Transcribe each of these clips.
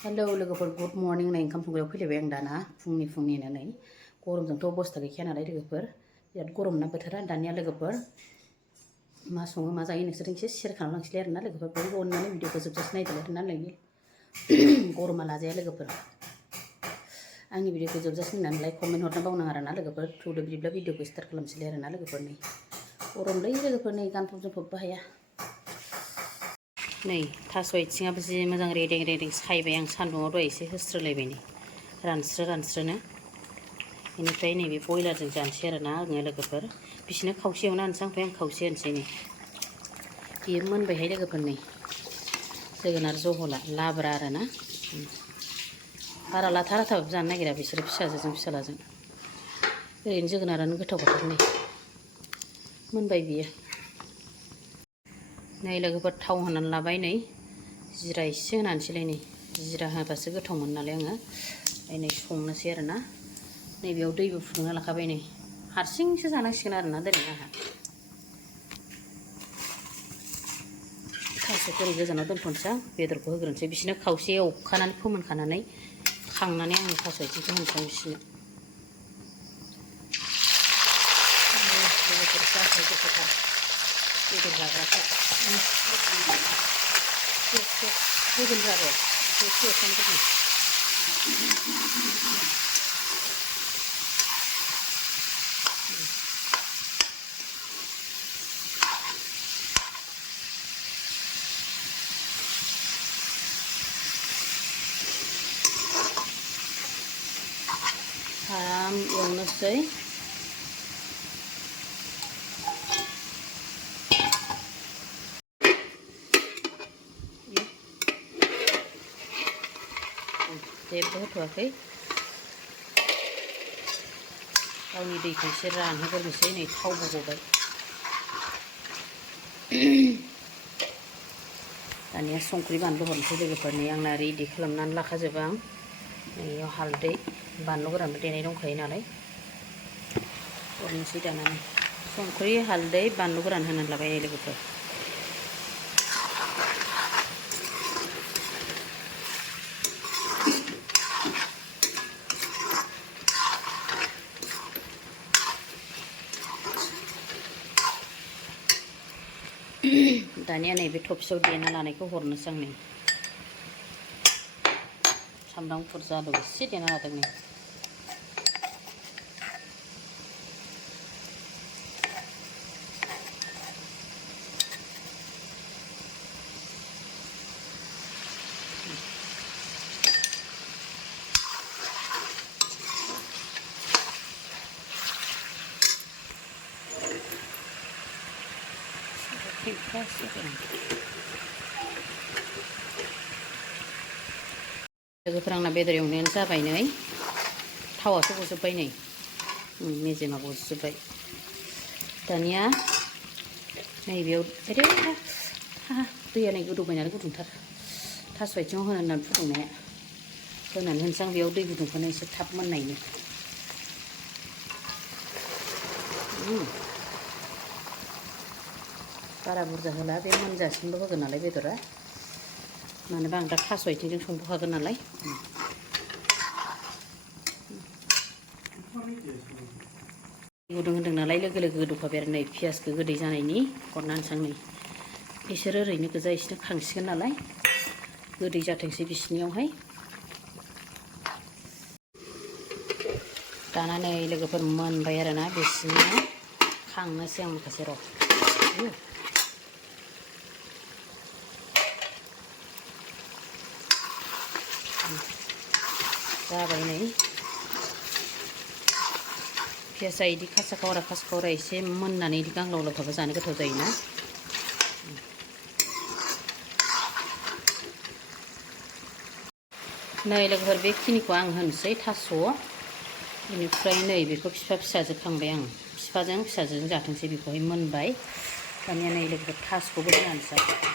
hello लोगोफोर good morning नै ओंखाम संग्रायाव फैलायबाय आं दाना फुंनिनो नै गरमजोंथ' अबस्था गैखाया नालाय लोगोफोर बिराद गरम ना बोथोरा दानिया लोगोफोर मा सङो मा जायो नोंसोरजों एसे शेयार खालामलांसैलाय आरोना लोगोफोर बयबो अननानै भिडिअखौ जोबजासे नायदोलाय नालाय गरमा लाजाया लोगोफोर आंनि भिडिअखौ जोबजासे नायनानै लाइक कमेन्ट हरनो बावनाङा आरोना लोगोफोर थौदो बिदिब्ला भिडिअखौ स्टार्ट खालामसैलाय आरोना लोगोफोर नै गरमलै लोगोफोर नै गानफब जोमफबबो हाया नै थास' आथिङाबो जि मोजां रेदें सायबाय आं सान्दुङाव दहाय एसे होस्रोलायबाय नै रानस्रोनो बेनिफ्राय नैबे बयलारजों जानोसै आरोना आङो लोगोफोर बिसिनो खावसे एवना होनोसै ओमफ्राय आं खावसे होनोसै नै बेयो मोनबायहाय लोगोफोर नै जोगोनार जहला लाब्रा आरोना बारा लाथा लाथाबो जानो नागिरा बिसोरो फिसाजोजों फिसालाजों ओरैनो जोगोनारानो गोथाव नै मोनबाय बियो नै लोगोफोर थाव होनानै लाबाय नै जिरा एसे होनानैसैलाय नै जिरा होबासो गोथाव मोनो नालाय आङो ओमफ्राय नै संनोसै आरोना नैबेयाव दैबो फुदुंना लाखाबाय नै हारसिंसो जानांसिगोन आरोना दिनै आंहा थास'खौ ओरै गोजानाव दोनथ'नोसै आं बेदरखौ होग्रोनोसै बिसोरनो खावसे एवखानानै फोमोनखानानै खांनानै आङो थास' आथिंखौ होनोसै बिसोरनो लोगोफोर जासाय गोथावथार बेदर जाग्राफ्रा होगोन जाबाय एसे एवफ्रामग्रोनो आराम एवनोसै जेबो होथ'वाखै गावनि दैखौ एसे रानहोग्रोनोसै नै थावबो गबाय दानिया संख्रि बानलु हरनोसै लोगोफोर नै आंना रेडि खालामनानै लाखाजोबो आं नैयाव हालदै बानलु गोरानबो देनाय दंखायो नालाय हरनोसै दाना संख्रि हालदै बानलु गोरान होनानै लाबाय लोगोफोर दानिया नैबे थफसियाव देना लानायखौ हरनोसै आं नै सामब्राम गुफुर जादों एसे देना लादों नै लोगोफोर आंना बेदर एवनायानो जाबाय नै थावासो गजोब्बाय नै मेजेमा गजोब्बाय दानिया नैबेयाव दैया नै गोदौबाय नालाय गुदुंथार थास' आथिङाव होनानै फुदुंनाया होनानै होनोसै आं बेयाव दै गुदुंखौनो एसे थाब मोननायनि बारा बुरजा होला बे मोनजासिमल' होगोन नालाय बेदरा मानोबा आं दा थास' आथिंजों संबोखागोन नालाय गुदुं होन्दों नालाय लोगो लोगो गोदौखाबाय आरो नै पियासखौ गोदै जानायनि हरनानै सां नै बिसोरो ओरैनो गोजा इसोरनो खांसिगोन नालाय गोदै जाथोंसै बिसिनियावहाय दाना नै लोगोफोर मोनबाय आरोना बिसिनिया खांनोसै आं माखासे र' जाबाय नै पियासा इदि खासा खावरा एसे मोननानै गांलाव थाबा जानो गोथाव जायोना नै लोगोफोर बेखिनिखौ आं होनोसै थास' बेनिफ्राय नै बेखौ फिसाजो खांबाय आं फिफाजों फिसाजोजों जाथोंसै बेखौहाय मोनबाय दानिया नै लोगोफोर थास'खौबो होनानैसै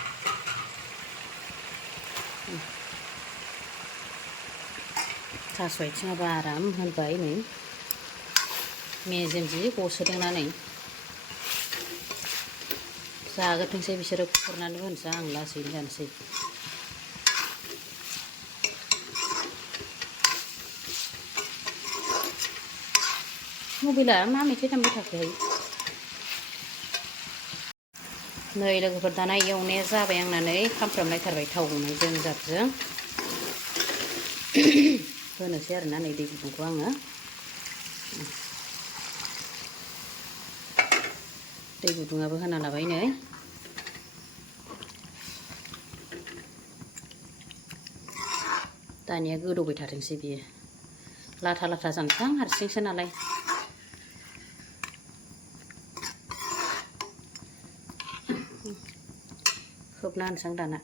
थास' आथिङाबो आराम होनबाय नै मेजेम जि गसोदोंना नै जागोरथोंसै बिसोरो खुरनानै होनोसै आं लासैनो जानोसै मबाइला मा मेथाइ दामबाय थाखो नै लोगोफोर दाना एवनाया जाबाय आंना नै खामफ्रामलायथारबाय थाव गुदुंजों जाबजों होनोसै आरोना नै दै गुदुंखौ आङो दै गुदुङाबो होना लाबाय नै दानिया गोदौबाय थाथोंसै बियो लाथा लाथा जानसां हारसिंसो नालाय खोबना होनसां दाना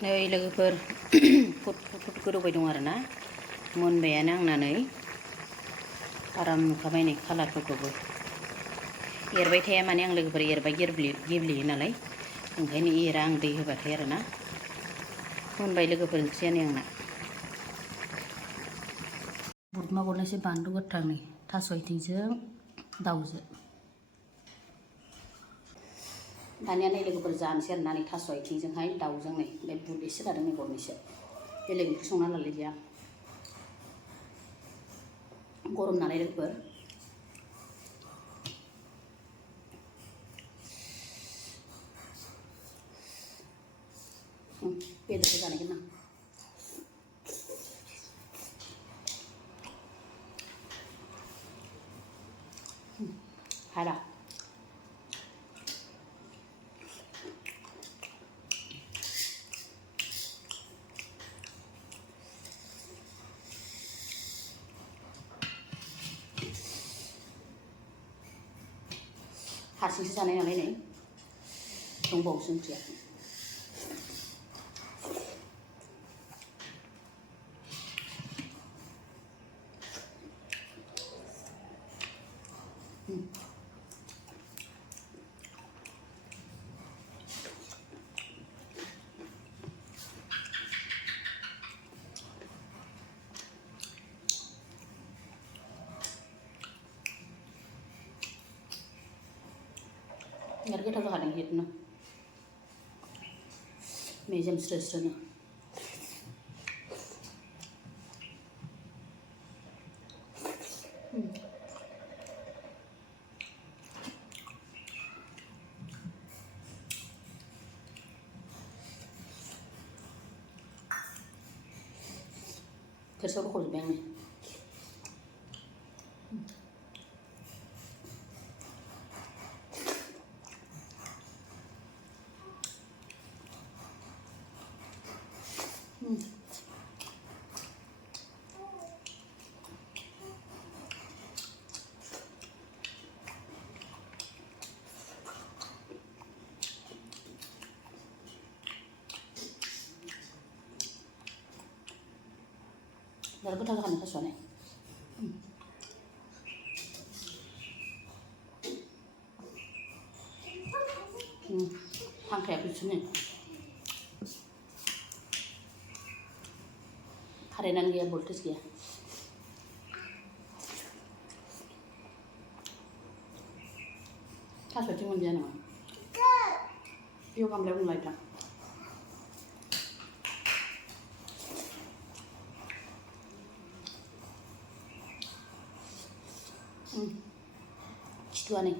नै लोगोफोर फुट गोदौबाय दं आरोना मोनबायानो आंना नै आराम नुखाबाय नै कालारफोरखौबो एरबाय थाया माने आं लोगोफोर एरबाय गेब्लेयो नालाय ओंखायनो एरा आं दै होबाथाय आरोना मोनबाय लोगोफोर ओंख्रियानो आंना गुरमा गरनैसो बानलु गोथां नै थास' आथिंजों दाउजों दानिया नै लोगोफोर जानोसै आरोना नै थास' आथिंजोंहाय दाउजों नै ओमफ्राय बुद एसे लादों नै गरनैसो बेलेग ओंख्रि संना लालायदिया गरम नालाय लोगोफोर बेदरखौ जानायगोन आं हाला हारसिंसो जानाय नालाय नै दंबावोसो ओंख्रिया बिराद गोथाव जाखादों हिटनो मेजेम स्रो स्रोनो थोरसियाव लखबजोब्बाय आं नै बिराद गोथाव जाखादों थास'आनो हांख्राया बिदिनो कारेन्टआनो गैया भल्टेज गैया थास' आथिं मोनजाया नामा बेयाव गामलायाव मोनलायदां खिथुआनो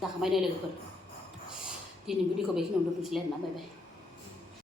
जाखांबाय नै लोगोफोर दिनै भिडिअखौ बेखिनियावनो दोनथ'सैलाय आरोना बाय बाय